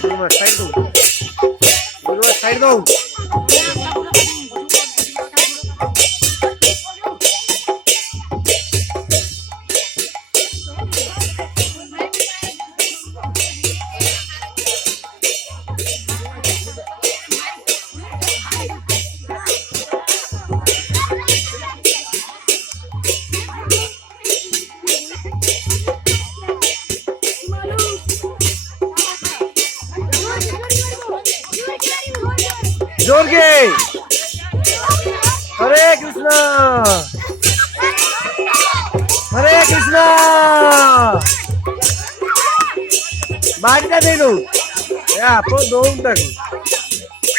साइड दो, साइड दो। जोर के हरे कृष्णा हरे कृष्णा बाजता दे दो या आपको दो तक